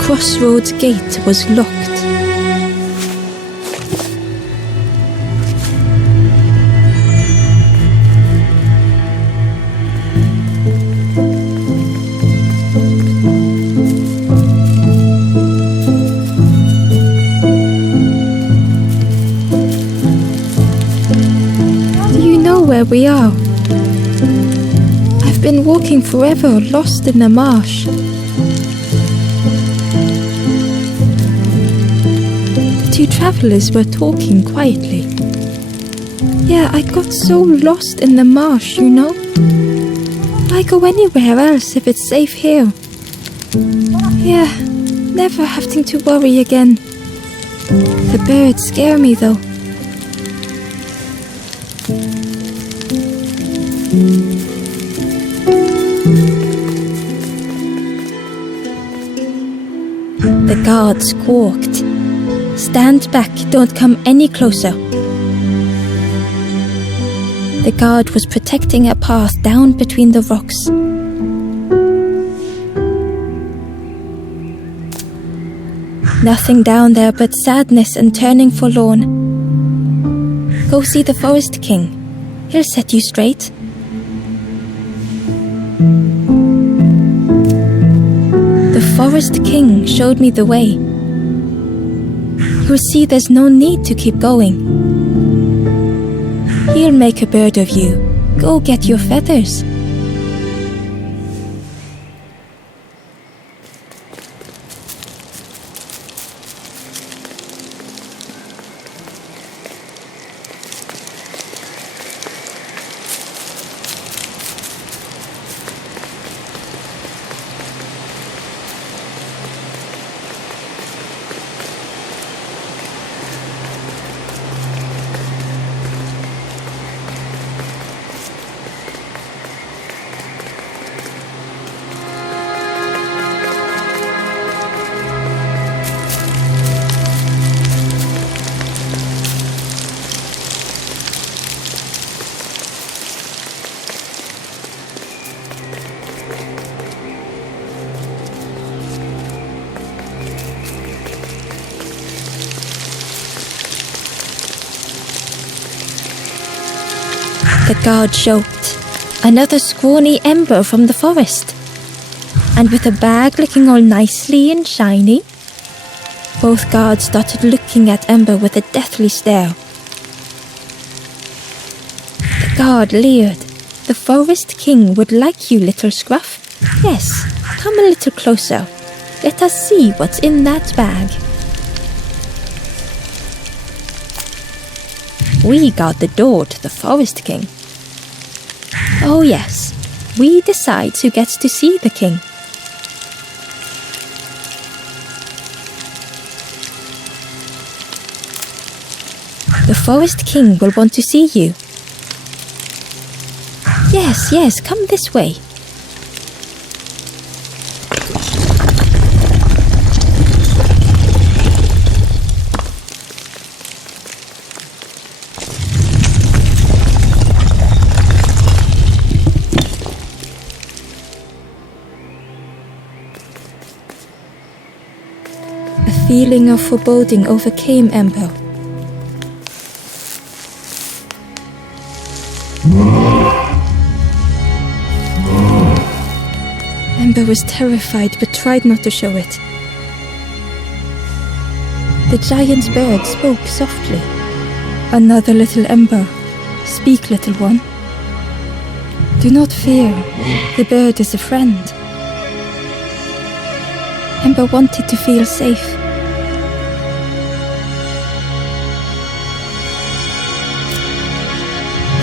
crossroads gate was locked. Where we are. I've been walking forever, lost in the marsh. The two travelers were talking quietly. Yeah, I got so lost in the marsh, you know. Why go anywhere else if it's safe here? Yeah, never having to worry again. The birds scare me though. The guard squawked. Stand back, don't come any closer. The guard was protecting a path down between the rocks. Nothing down there but sadness and turning forlorn. Go see the Forest King. He'll set you straight. The Forest King showed me the way. You'll see there's no need to keep going. He'll make a bird of you. Go get your feathers. The guard joked. Another scrawny ember from the forest. And with a bag looking all nicely and shiny. Both guards started looking at Ember with a deathly stare. The guard leered. The Forest King would like you, little scruff. Yes, come a little closer. Let us see what's in that bag. We guard the door to the Forest King. Oh yes, we decide who gets to see the king. The Forest King will want to see you. Yes, come this way. A feeling of foreboding overcame Ember. Ember was terrified but tried not to show it. The giant bird spoke softly. Another little Ember. Speak, little one. Do not fear. The bird is a friend. Ember wanted to feel safe.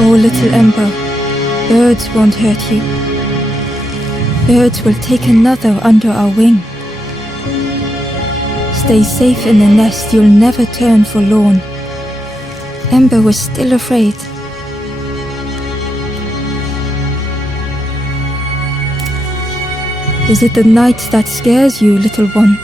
Oh, little Ember, birds won't hurt you. Birds will take another under our wing. Stay safe in the nest, you'll never turn forlorn. Ember was still afraid. Is it the night that scares you, little one?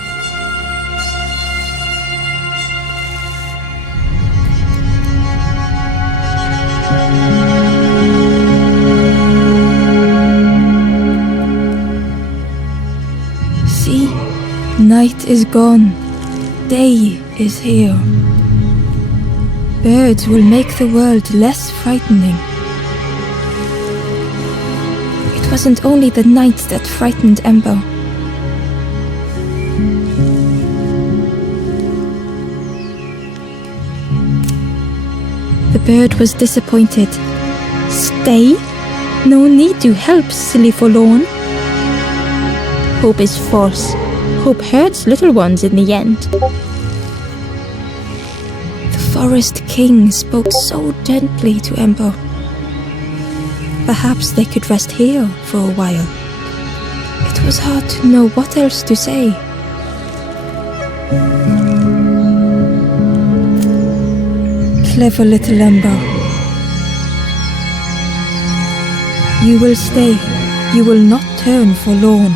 Night is gone. Day is here. Birds will make the world less frightening. It wasn't only the night that frightened Ember. The bird was disappointed. Stay? No need to help, silly forlorn. Hope is false. Hope hurts little ones in the end. The Forest King spoke so gently to Ember. Perhaps they could rest here for a while. It was hard to know what else to say. Clever little Ember. You will stay. You will not turn forlorn.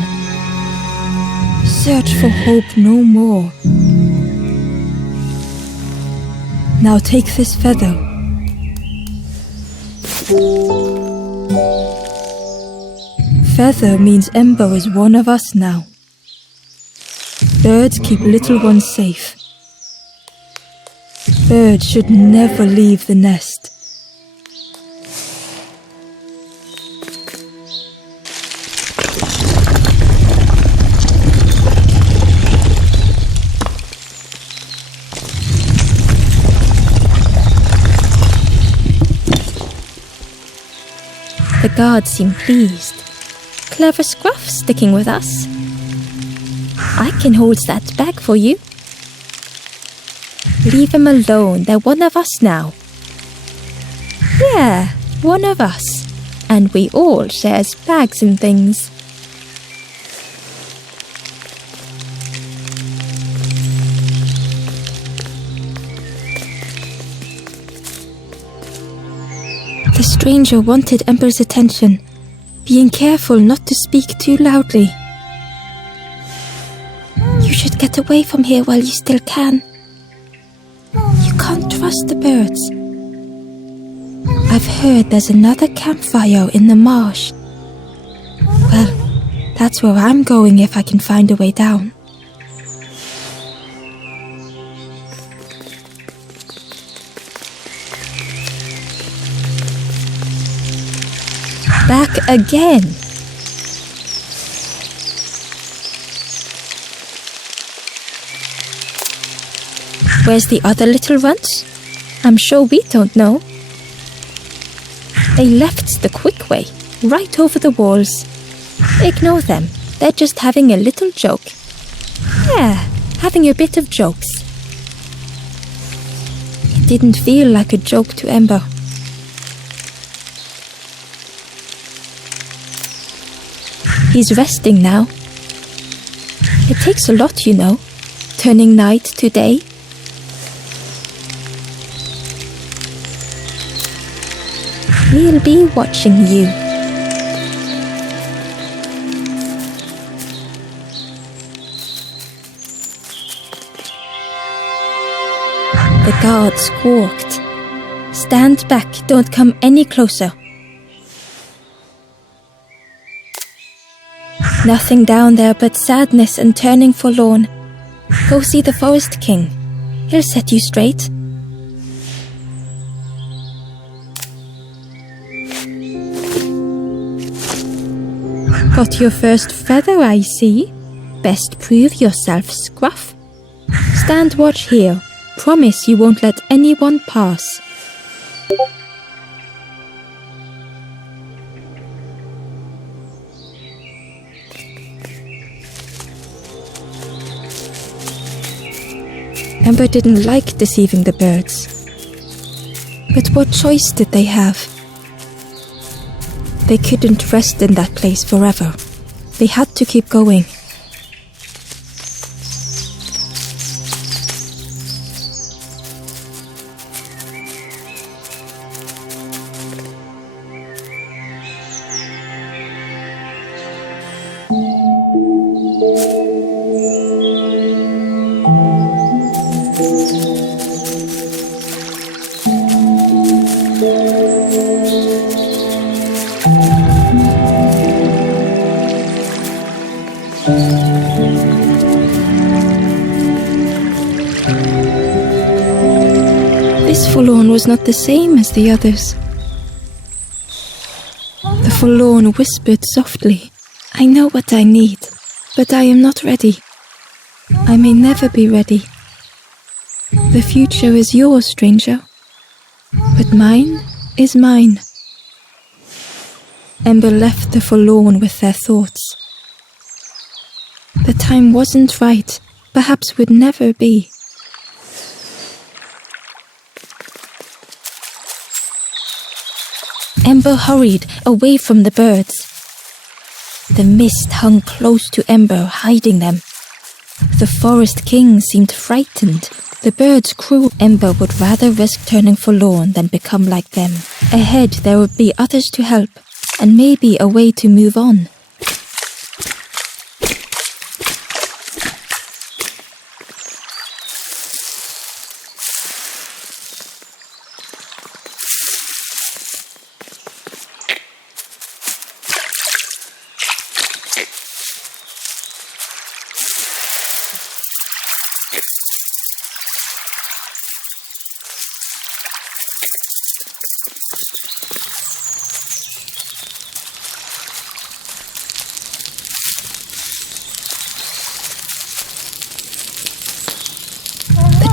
Search for hope no more. Now take this feather. Feather means Ember is one of us now. Birds keep little ones safe. Birds should never leave the nest. The guards seem pleased. Clever Scruff sticking with us. I can hold that bag for you. Leave them alone, they're one of us now. Yeah, one of us. And we all shares bags and things. The stranger wanted Ember's attention, being careful not to speak too loudly. You should get away from here while you still can. You can't trust the birds. I've heard there's another campfire in the marsh. Well, that's where I'm going if I can find a way down. Back again. Where's the other little ones? I'm sure we don't know. They left the quick way, right over the walls. Ignore them. They're just having a little joke. Yeah, having a bit of jokes. It didn't feel like a joke to Ember. He's resting now. It takes a lot, you know, turning night to day. We'll be watching you. The guard squawked. Stand back, don't come any closer. Nothing down there but sadness and turning forlorn. Go see the Forest King. He'll set you straight. Got your first feather, I see. Best prove yourself, Scruff. Stand watch here. Promise you won't let anyone pass. Ember didn't like deceiving the birds. But what choice did they have? They couldn't rest in that place forever. They had to keep going. This forlorn was not the same as the others. The forlorn whispered softly, "I know what I need, but I am not ready. I may never be ready. The future is yours, stranger, but mine is mine." Ember left the forlorn with their thoughts. The time wasn't right, perhaps would never be. Ember hurried away from the birds. The mist hung close to Ember, hiding them. The forest king seemed frightened. The birds crew. Ember would rather risk turning forlorn than become like them. Ahead there would be others to help, and maybe a way to move on.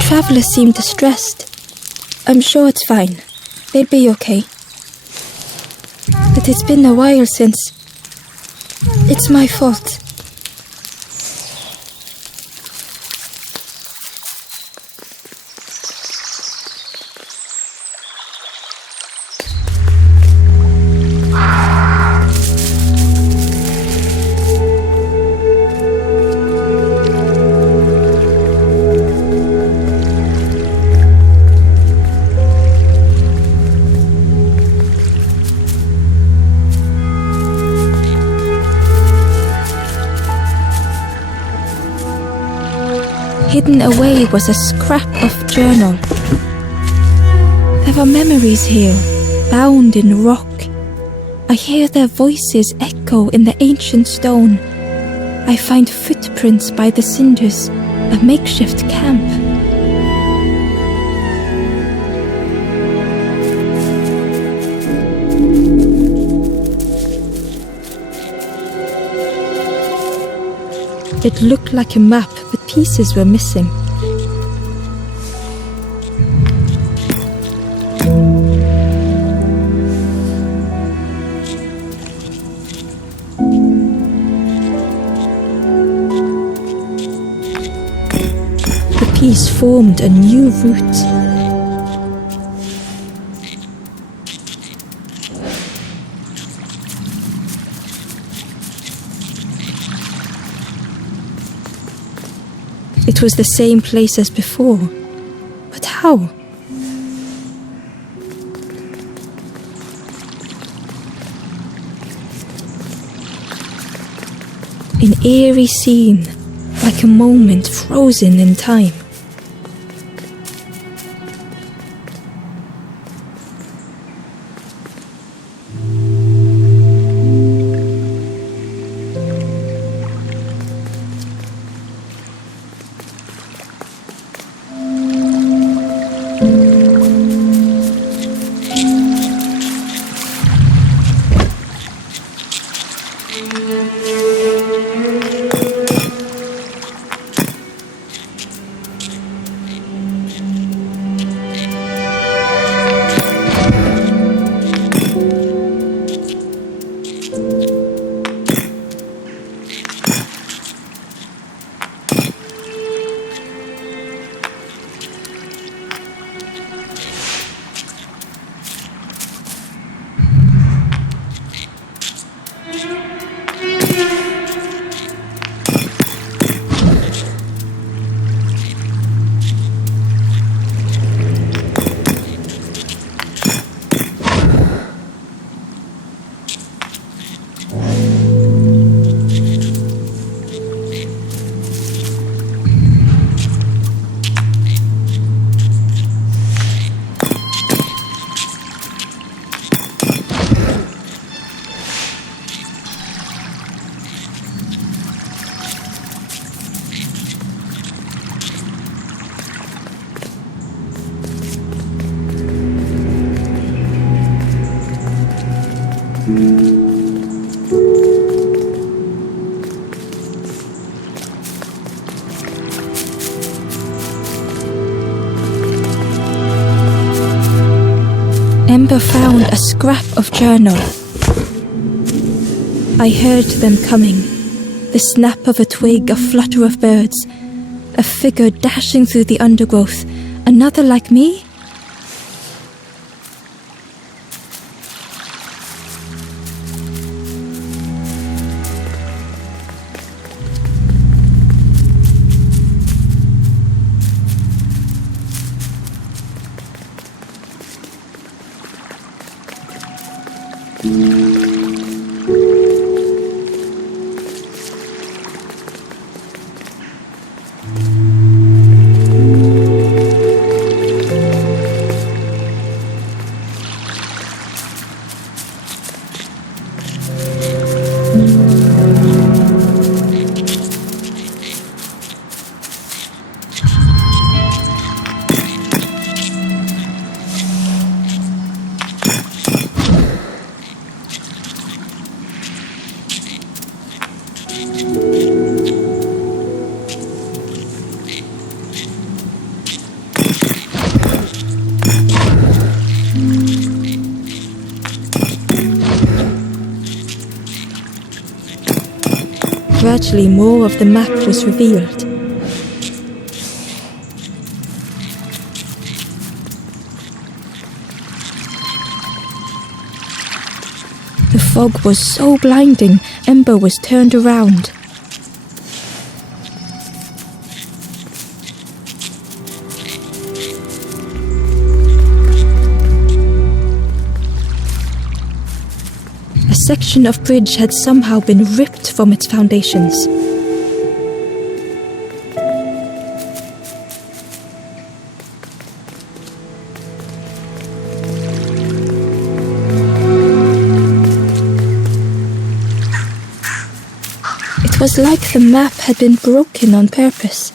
Travelers seem distressed. I'm sure it's fine. They'll be okay. But it's been a while since. It's my fault. Hidden away was a scrap of journal. There are memories here, bound in rock. I hear their voices echo in the ancient stone. I find footprints by the cinders, a makeshift camp. It looked like a map, but pieces were missing. The piece formed a new route. It was the same place as before. But how? An eerie scene, like a moment frozen in time. Ember found a scrap of journal. I heard them coming. The snap of a twig, a flutter of birds, a figure dashing through the undergrowth. Another like me? Gradually more of the map was revealed. The fog was so blinding, Ember was turned around. A section of bridge had somehow been ripped from its foundations. It was like the map had been broken on purpose.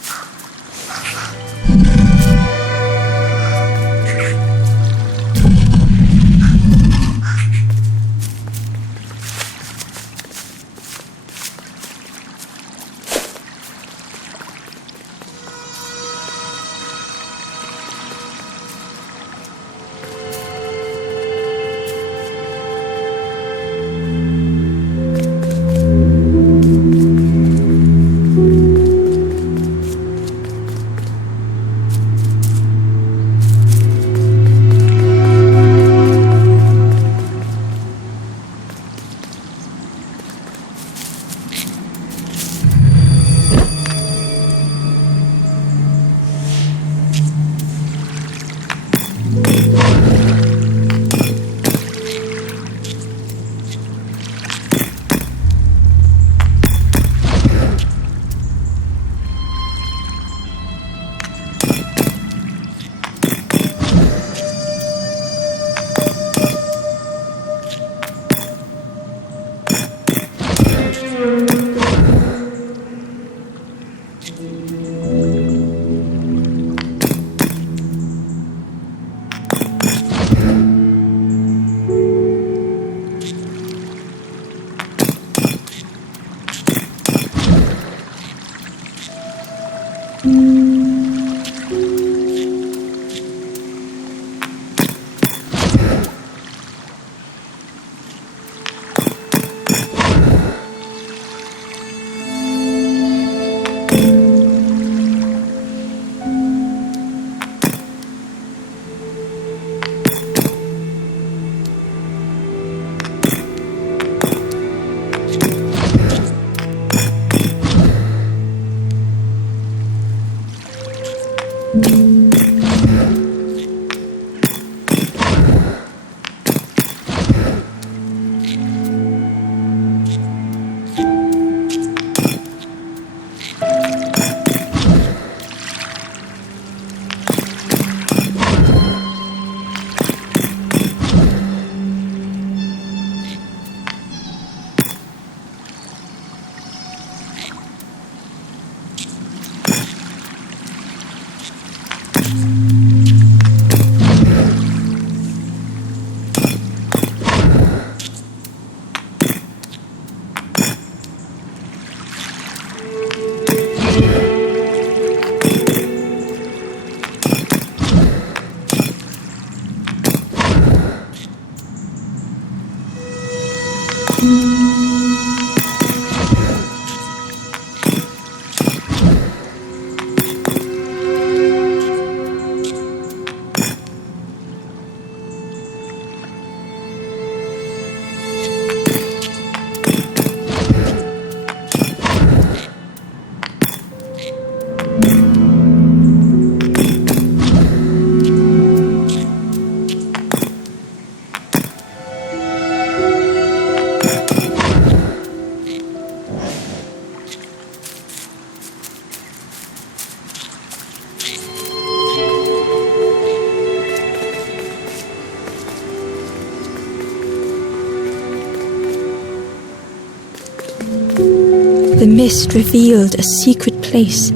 The mist revealed a secret place.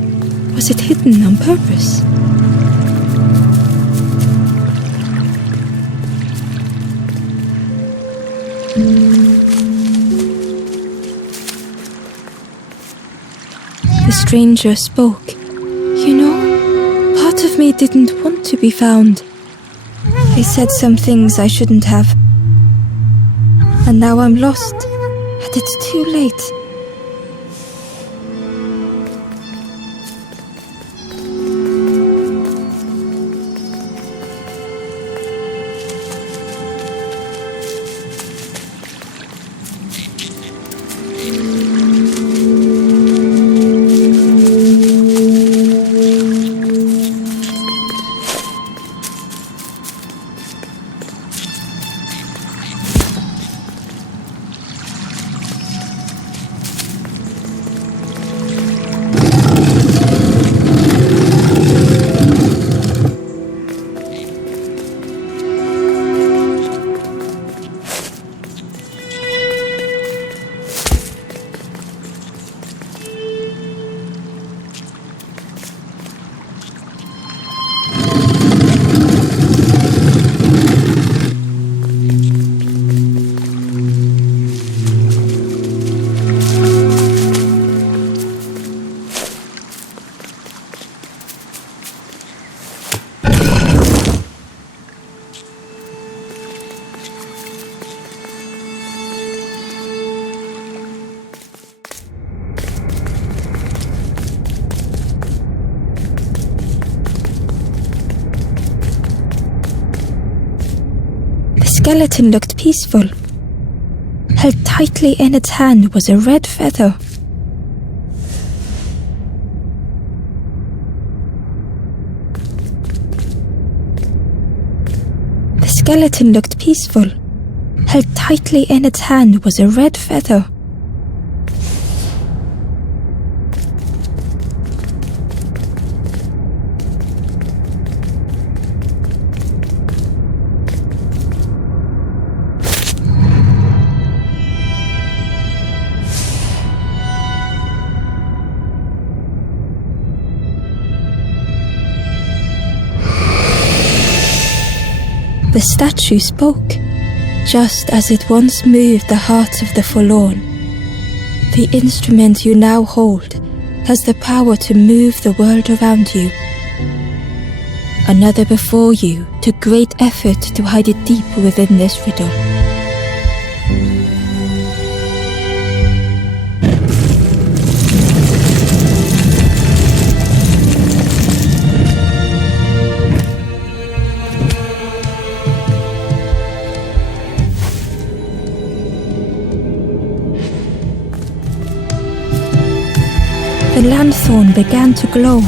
Was it hidden on purpose? The stranger spoke. You know, part of me didn't want to be found. I said some things I shouldn't have. And now I'm lost, and it's too late. The skeleton looked peaceful. Held tightly in its hand was a red feather. The skeleton looked peaceful. Held tightly in its hand was a red feather. The statue spoke, just as it once moved the hearts of the forlorn. The instrument you now hold has the power to move the world around you. Another before you took great effort to hide it deep within this riddle. The lanthorn began to glow.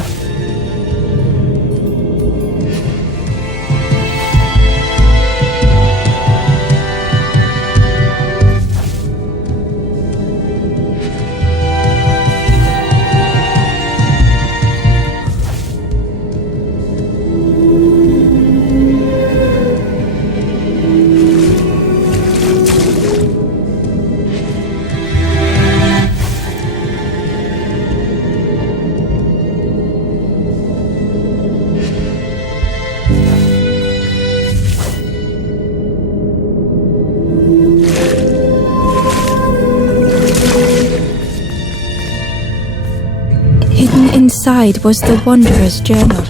Inside was the Wanderer's journal.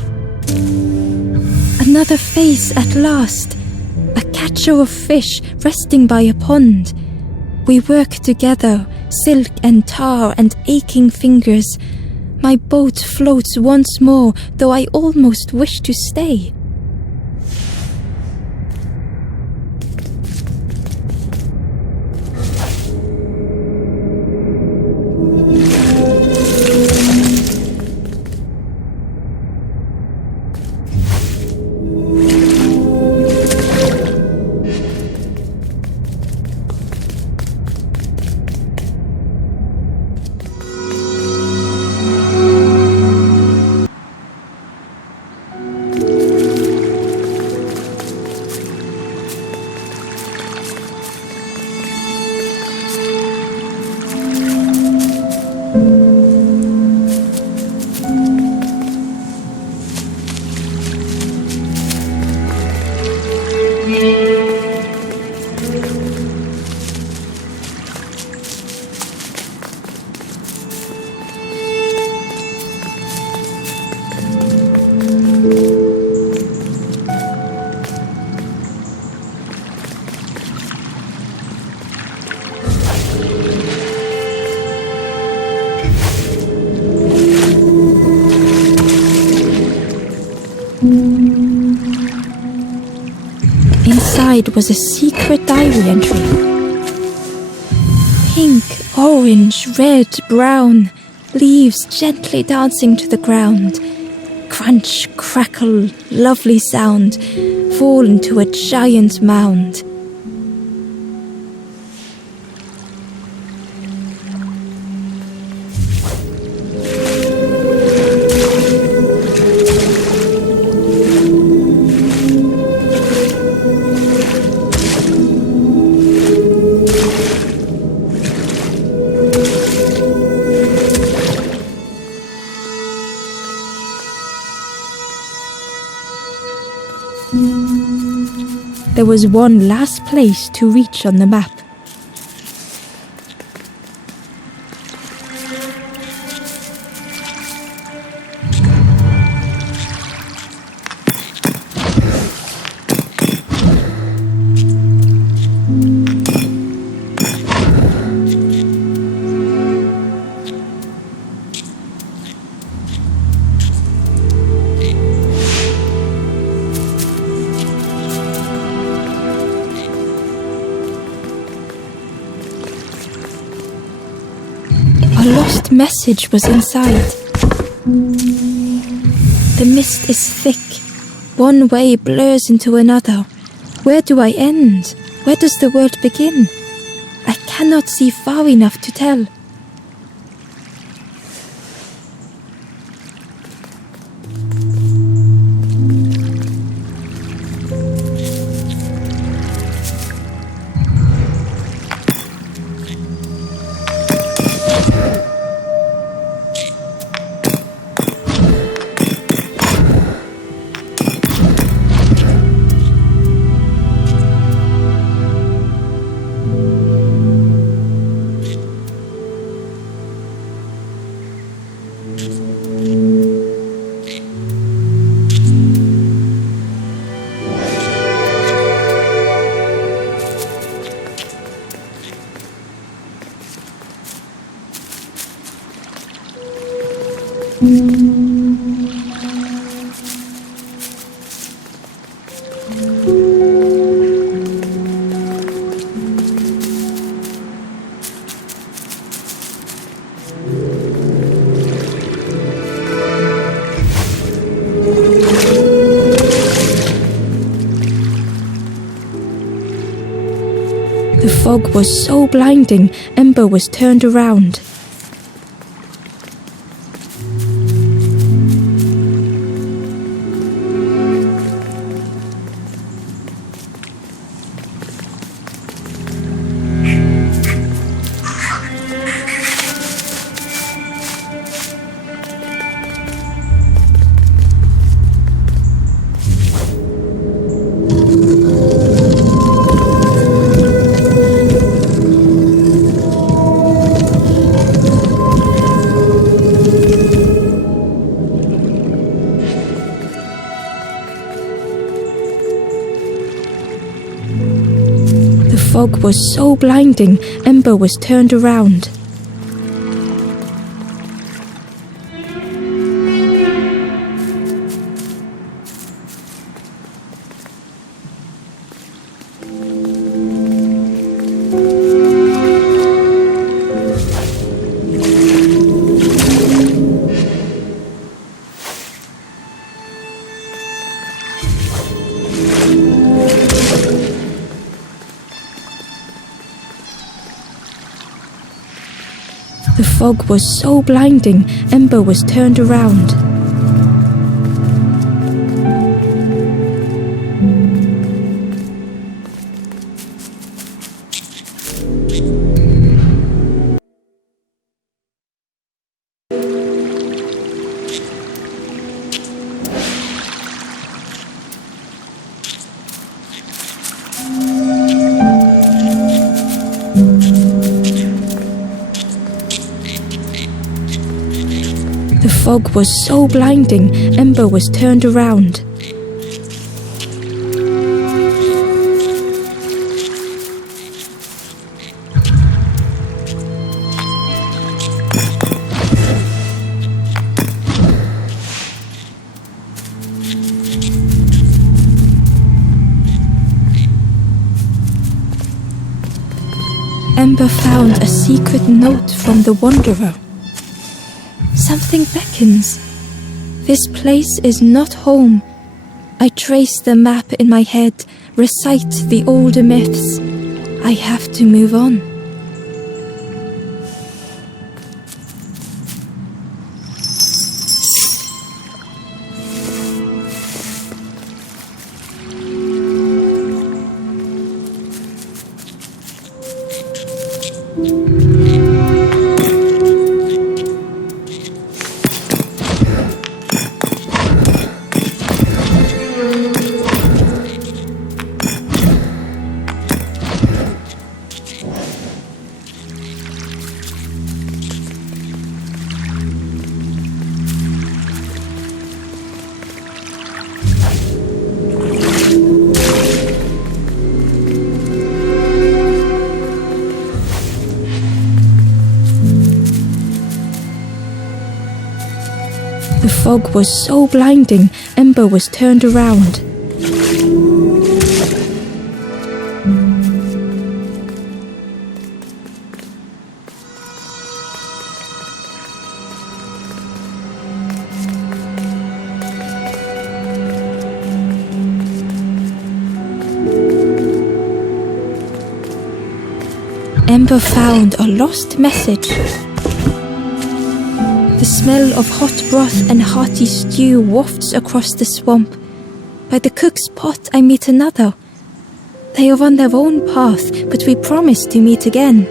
Another face at last. A catcher of fish resting by a pond. We work together, silk and tar and aching fingers. My boat floats once more, though I almost wish to stay. inside was a secret diary entry. Pink, orange, red, brown, leaves gently dancing to the ground. Crunch, crackle, lovely sound, fall into a giant mound. There was one last place to reach on the map. A lost message was inside. The mist is thick. One way blurs into another. Where do I end? Where does the world begin? I cannot see far enough to tell. The fog was so blinding, Ember was turned around. The fog was so blinding, Ember was turned around. The fog was so blinding, Ember was turned around. The fog was so blinding, Ember was turned around. Ember found a secret note from the Wanderer. Something beckons. This place is not home. I trace the map in my head, recite the older myths. I have to move on. The fog was so blinding, Ember was turned around. Ember found a lost message. The smell of hot broth and hearty stew wafts across the swamp. By the cook's pot I meet another. They are on their own path, but we promise to meet again.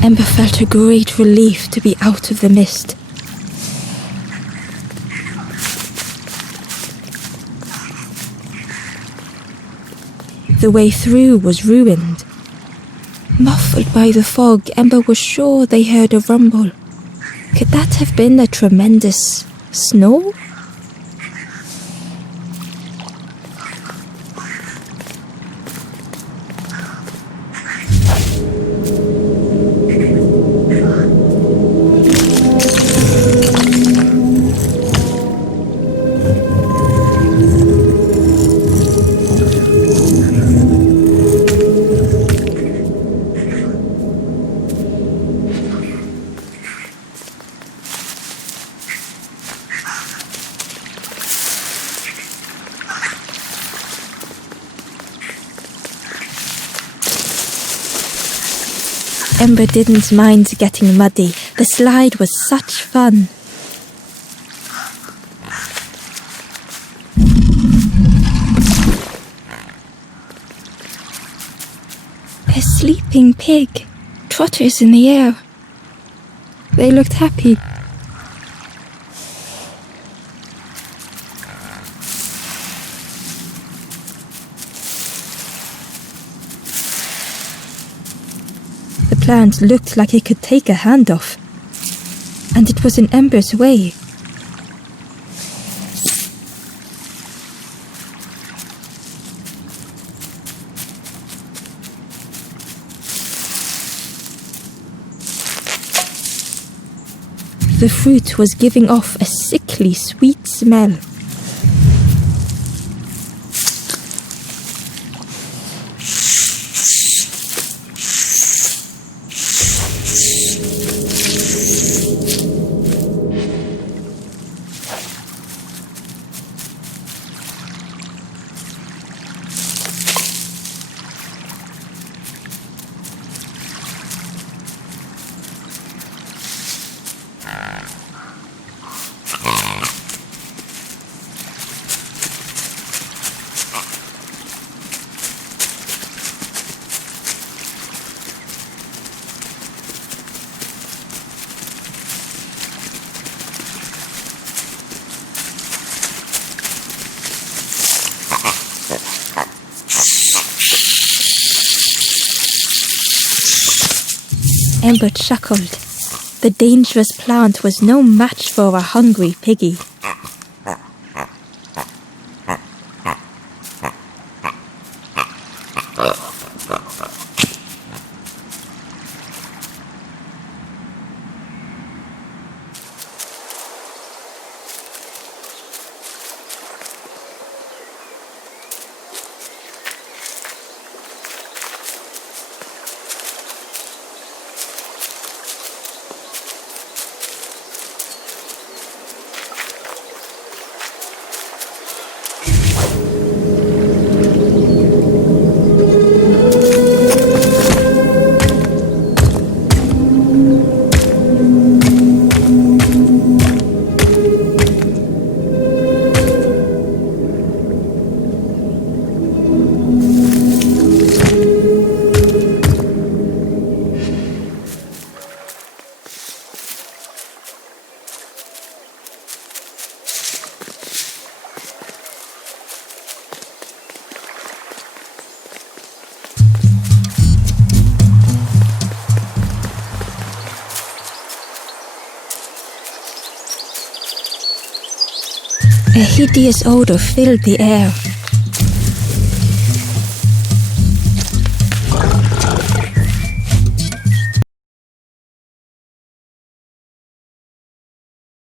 Ember felt a great relief to be out of the mist. The way through was ruined. Muffled by the fog, Ember was sure they heard a rumble. Could that have been a tremendous snow? Ember didn't mind getting muddy. The slide was such fun. A sleeping pig, trotters in the air. They looked happy. The plant looked like it could take a hand off, and it was in Ember's way. The fruit was giving off a sickly sweet smell. Ember chuckled. The dangerous plant was no match for a hungry piggy. A hideous odor filled the air.